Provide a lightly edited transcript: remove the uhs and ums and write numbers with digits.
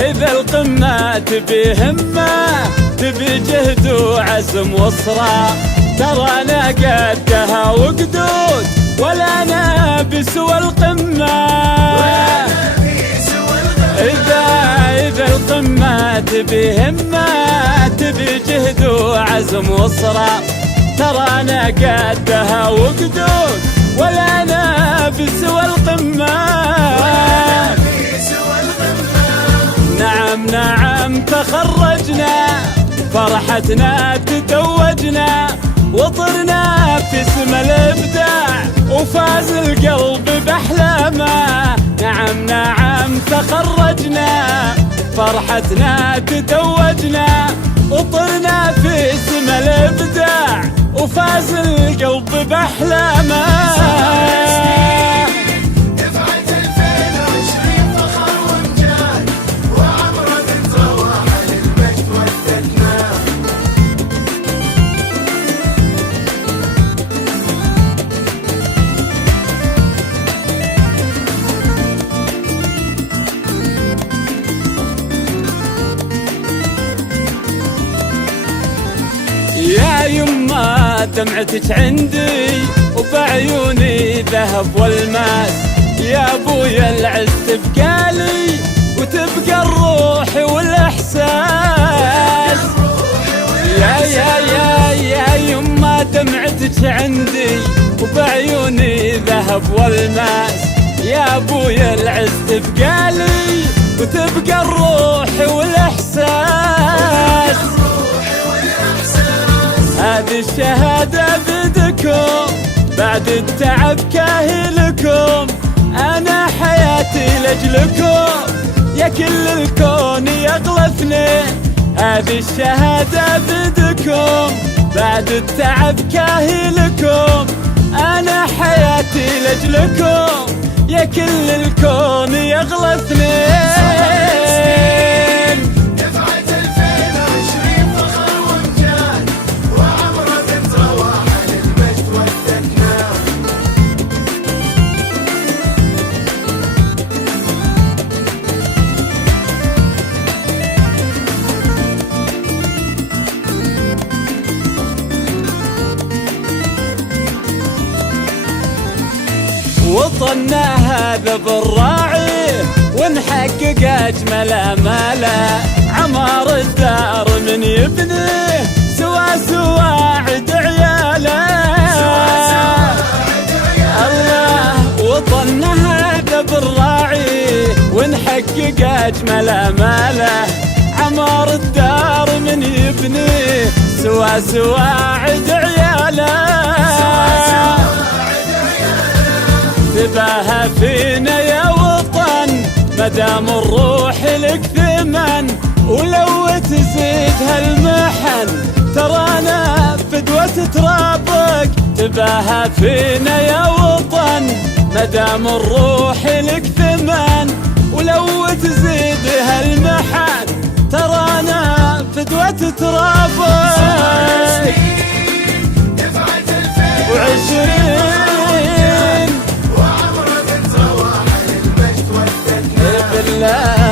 إذا القمة تبي همة تبي جهد وعزم وصرا، ترى أنا قدها وقدود ولا أنا بسوى القمة. إذا القمة تبي همة تبي جهد وعزم وصرا، ترى أنا قدها وقدود ولا أنا بسوى القمة. نعم نعم تخرجنا فرحتنا تتوجنا، وطرنا في اسم الإبداع وفاز القلب بأحلامه. نعم نعم تخرجنا فرحتنا تتوجنا، وطرنا في اسم الإبداع وفاز القلب بأحلامه. يا يما دمعتك عندي وبعيوني ذهب والماس، يا ابويا العز تبقى لي وتبقى الروح والاحساس. يا يما دمعتك عندي وبعيوني ذهب والماس، يا ابويا العز تبقى لي وتبقى الروح والاحساس. هذه الشهادة بدكم بعد التعب كاهلكم، أنا حياتي لأجلكم يا كل الكون يغلفني. هذه الشهادة بدكم بعد التعب كاهلكم، أنا حياتي لأجلكم يا كل الكون يغلفني. وطننا هذا بالراعي ونحقق أجمل آماله، عمار الدار من يبنيه سوا عد عياله. الله وطننا هذا بالراعي ونحقق أجمل آماله، عمار الدار من يبنيه سوا عد عياله. تباهى فينا يا وطن مدام الروح لك ثمن، ولو تزيد هالمحن ترانا فدوة ترابك. تباهى فينا يا وطن مدام الروح لك ثمن، ولو تزيد هالمحن ترانا فدوة ترابك. و20 بالله